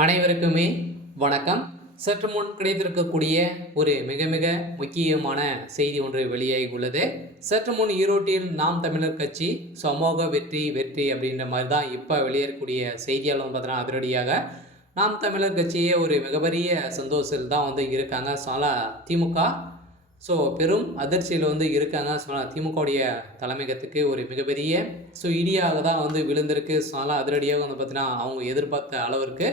அனைவருக்குமே வணக்கம். சற்று முன் கிடைத்திருக்கக்கூடிய ஒரு மிக மிக முக்கியமான செய்தி ஒன்று வெளியாகி உள்ளது. சற்று முன் ஈரோட்டில் நாம் தமிழர் கட்சி சமூக வெற்றி வெற்றி அப்படின்ற மாதிரி தான் இப்போ வெளியேறக்கூடிய செய்தியால் பார்த்தீங்கன்னா அதிரடியாக நாம் தமிழர் கட்சியே ஒரு மிகப்பெரிய சந்தோஷத்தில் தான் இருக்காங்க. திமுக பெரும் அதிர்ச்சியில் இருக்காங்க. திமுகவுடைய தலைமையகத்துக்கு ஒரு மிகப்பெரிய இடியாக தான் விழுந்திருக்கு. அதிரடியாக பார்த்தீங்கன்னா அவங்க எதிர்பார்த்த அளவிற்கு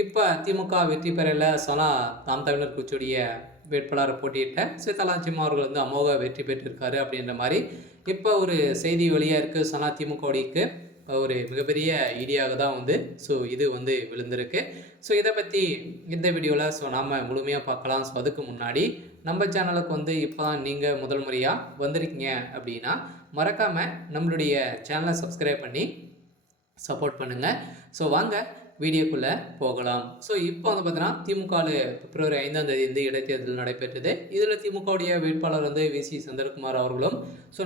இப்போ திமுக வெற்றி பெறல. நாம் தமிழர் கட்சியுடைய வேட்பாளரை போட்டியிட்ட சீதாலட்சுமி அவர்கள் அமோக வெற்றி பெற்றிருக்காரு அப்படின்ற மாதிரி இப்போ ஒரு செய்தி வெளியாக இருக்குது. திமுகவுடையக்கு ஒரு மிகப்பெரிய இடியாக தான் இது விழுந்திருக்கு. இதை பற்றி இந்த வீடியோவில் நாம் முழுமையாக பார்க்கலாம். அதுக்கு முன்னாடி நம்ம சேனலுக்கு இப்போ தான் நீங்கள் முதல் முறையாக வந்திருக்கீங்க அப்படின்னா மறக்காமல் நம்மளுடைய சேனலை சப்ஸ்கிரைப் பண்ணி சப்போர்ட் பண்ணுங்கள். வாங்க வீடியோக்குள்ளே போகலாம். இப்போ பார்த்தீங்கன்னா திமுகவில் பிப்ரவரி 5ஆம் தேதி இடைத்தேர்தல் நடைபெற்றது. இதில் திமுகவுடைய வேட்பாளர் விசி செந்தில்குமார் அவர்களும்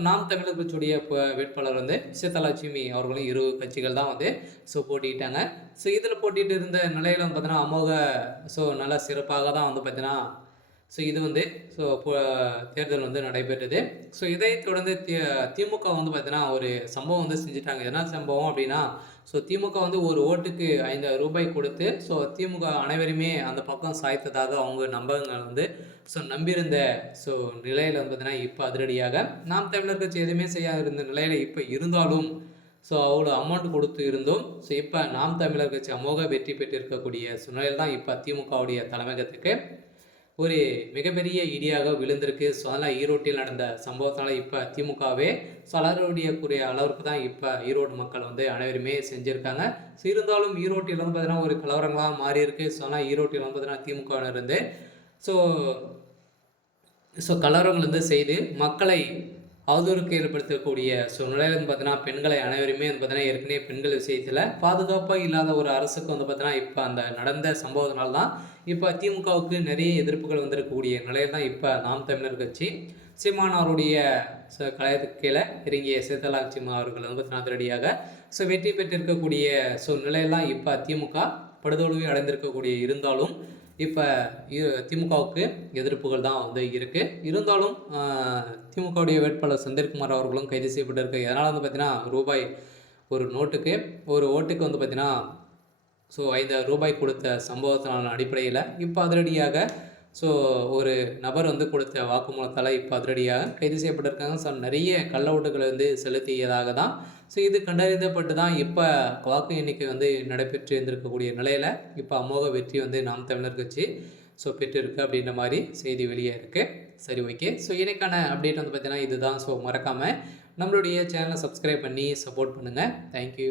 நாம் தமிழர் கட்சியுடைய வேட்பாளர் சீதாலட்சுமி அவர்களும் இரு கட்சிகள் தான் போட்டிட்டாங்க. இதில் போட்டிட்டு இருந்த நிலையில் பார்த்தீங்கன்னா அமோக நல்லா சிறப்பாக தான் பார்த்தீங்கன்னா இது தேர்தல் நடைபெற்றது. இதை தொடர்ந்து திமுக பார்த்தீங்கன்னா ஒரு சம்பவம் செஞ்சுட்டாங்க. என்ன சம்பவம் அப்படின்னா திமுக ஒரு ஓட்டுக்கு 5 ரூபாய் கொடுத்து திமுக அனைவருமே அந்த பக்கம் சாய்த்ததாக அவங்க நம்பகங்கள் நம்பியிருந்த நிலையில் பார்த்தீங்கன்னா இப்போ அதிரடியாக நாம் தமிழர் கட்சி எதுவுமே செய்யாத இருந்த நிலையில் இப்போ இருந்தாலும் அவ்வளோ அமௌண்ட் கொடுத்து இருந்தோம். இப்போ நாம் தமிழர் கட்சி அமோக வெற்றி பெற்றிருக்கக்கூடிய சூழ்நிலையில் தான் இப்போ திமுகவுடைய தலைமையகத்துக்கு ஒரு மிகப்பெரிய இடியாக விழுந்திருக்கு. அதனால் ஈரோட்டில் நடந்த சம்பவத்தினால இப்போ திமுகவே கூடிய அளவுக்கு தான் இப்போ ஈரோடு மக்கள் அனைவருமே செஞ்சுருக்காங்க. இருந்தாலும் ஈரோட்டில் பார்த்தீங்கன்னா ஒரு கலவரங்களாக மாறி இருக்கு. அதனால் ஈரோட்டில் பார்த்தீங்கன்னா திமுகவினருந்து கலவரங்கள் செய்து மக்களை அவதூறுக்கு ஏற்படுத்தக்கூடிய நிலையில் பார்த்தீங்கன்னா பெண்களை அனைவருமே பார்த்தீங்கன்னா ஏற்கனவே பெண்கள் விஷயத்தில் பாதுகாப்பாக இல்லாத ஒரு அரசுக்கு பார்த்தீங்கன்னா இப்போ அந்த நடந்த சம்பவத்தினால தான் இப்போ திமுகவுக்கு நிறைய எதிர்ப்புகள் வந்திருக்கக்கூடிய நிலையில் தான் இப்போ நாம் தமிழர் கட்சி சீமான் அவருடைய கலையத்துக்கு கீழே இறங்கிய சீதாலட்சுமி அவர்கள் பார்த்தீங்கன்னா அதிரடியாக வெற்றி பெற்றிருக்கக்கூடிய நிலையெல்லாம் இப்போ திமுக படுதோல்வி அடைந்திருக்கக்கூடிய இருந்தாலும் இப்போ திமுகவுக்கு எதிர்ப்புகள் தான் இருக்குது. இருந்தாலும் திமுகவுடைய வேட்பாளர் செந்தில்குமார் அவர்களும் கைது செய்யப்பட்டிருக்கு. இதனால் பார்த்தீங்கன்னா ரூபாய் ஒரு நோட்டுக்கு ஒரு ஓட்டுக்கு பார்த்தீங்கன்னா 5 ரூபாய் கொடுத்த சம்பவத்தினான அடிப்படையில் இப்போ அதிரடியாக ஒரு நபர் கொடுத்த வாக்குமூலத்தால் இப்போ அதிரடியாக கைது செய்யப்பட்டிருக்காங்க. நிறைய கள்ள ஓட்டுகளை செலுத்தியதாக தான் இது கண்டறிந்தப்பட்டு தான் இப்போ வாக்கு எண்ணிக்கை நடைபெற்று இருந்திருக்கக்கூடிய நிலையில் இப்போ அமோக வெற்றி நாம் தமிழர் கட்சி பெற்றிருக்கு அப்படின்ற மாதிரி செய்தி வெளியே இருக்குது. சரி, ஓகே. இன்னைக்கான அப்டேட் பார்த்தீங்கன்னா இதுதான். மறக்காமல் நம்மளுடைய சேனலை சப்ஸ்கிரைப் பண்ணி சப்போர்ட் பண்ணுங்கள். தேங்க்யூ.